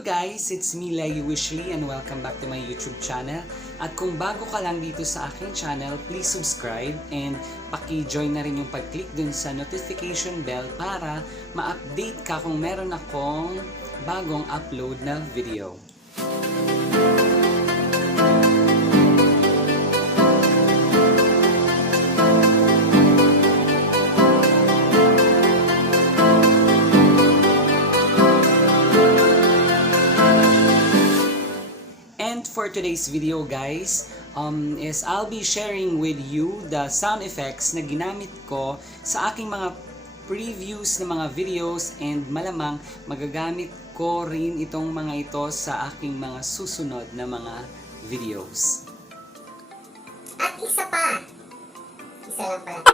Hello guys, it's me Lei Wishley and welcome back to my YouTube channel. At kung bago ka lang dito sa aking channel, please subscribe and paki-join na rin yung pag-click dun sa notification bell para ma-update ka kung meron akong bagong upload na video. For today's video guys, is I'll be sharing with you the sound effects na ginamit ko sa aking mga previews na mga videos, and malamang magagamit ko rin itong mga ito sa aking mga susunod na mga videos. At isa pa. Isa lang pala.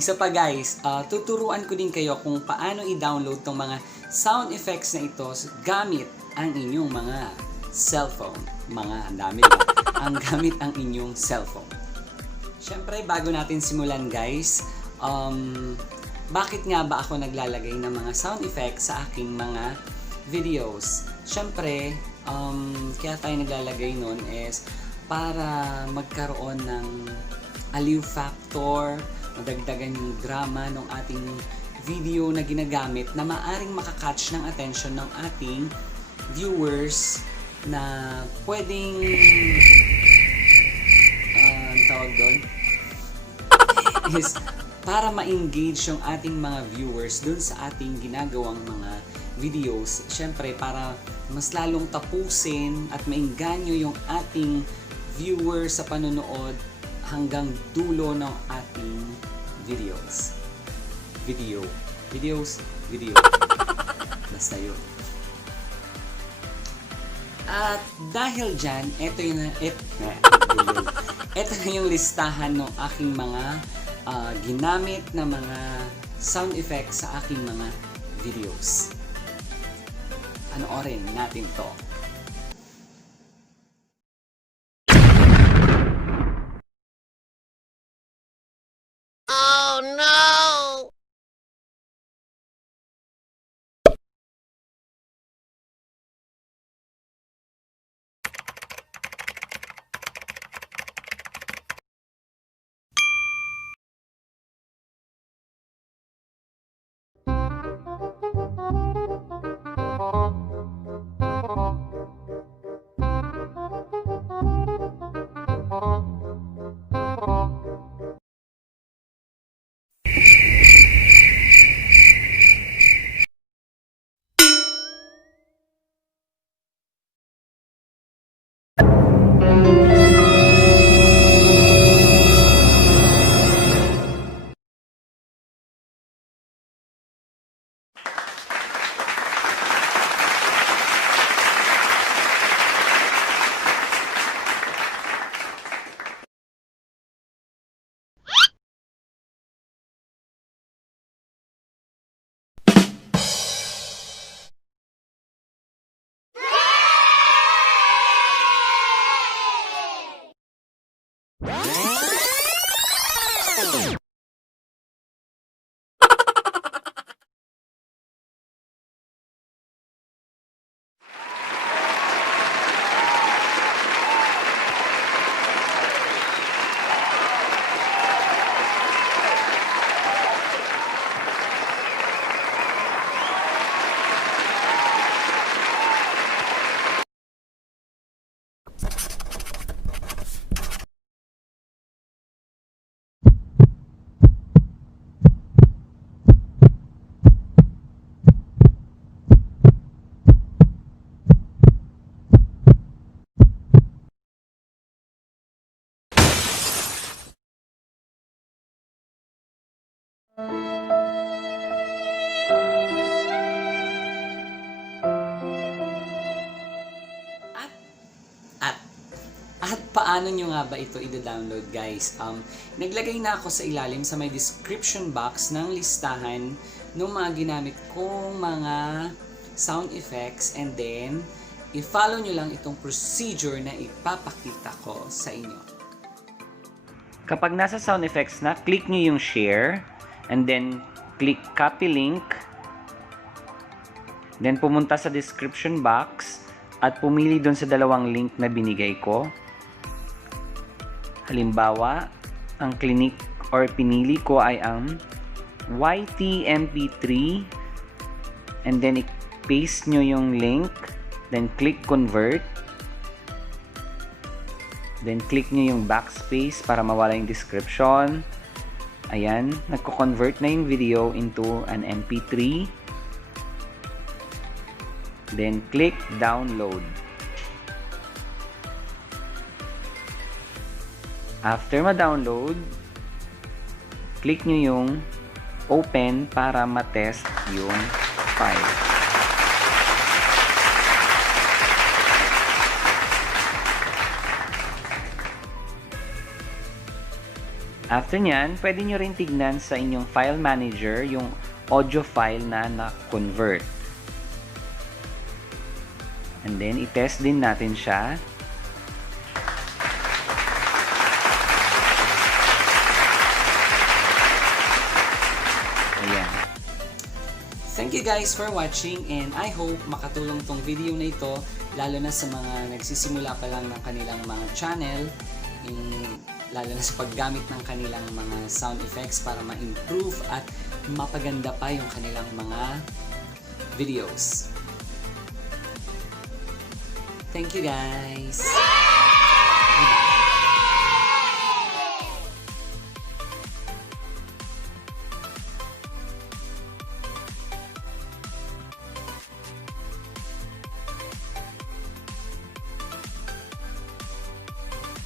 Isa pa guys, tuturuan ko din kayo kung paano i-download tong mga sound effects na ito gamit ang inyong mga cellphone. Ang dami diba? Gamit ang inyong cellphone. Siyempre, bago natin simulan guys, bakit nga ba ako naglalagay ng mga sound effects sa aking mga videos? Siyempre, kaya tayo naglalagay nun is para magkaroon ng aliw factor, madagdagan yung drama ng ating video na ginagamit na maaring makakatch ng attention ng ating viewers na pwedeng tawag doon is para ma-engage yung ating mga viewers dun sa ating ginagawang mga videos. Siyempre, para mas lalong tapusin at maengganyo yung ating viewers sa panonood hanggang dulo ng ating videos. Video. Basta yun. At dahil dyan, ito na yung listahan ng aking mga ginamit na mga sound effects sa aking mga videos. Panoorin natin to. Oh no! At paano nyo nga ba ito i-download guys? Naglagay na ako sa ilalim sa may description box ng listahan ng mga ginamit kong mga sound effects, and then i-follow nyo lang itong procedure na ipapakita ko sa inyo. Kapag nasa sound effects na, click nyo yung share and then click copy link Then pumunta sa description box at pumili doon sa dalawang link na binigay ko. Halimbawa, ang clinic or pinili ko ay ang YT MP3, and then i-paste nyo yung link, then click convert, then click nyo yung backspace para mawala yung description. Ayan, nagko-convert na yung video into an MP3, then click download. After ma-download, click nyo yung open para ma-test yung file. After nyan, pwede nyo rin tignan sa inyong file manager yung audio file na na-convert. And then, i-test din natin siya. Ayan. Thank you guys for watching, and I hope makatulong tong video na ito lalo na sa mga nagsisimula pa lang ng kanilang mga channel, lalo na sa paggamit ng kanilang mga sound effects para ma-improve at mapaganda pa yung kanilang mga videos. Thank you guys!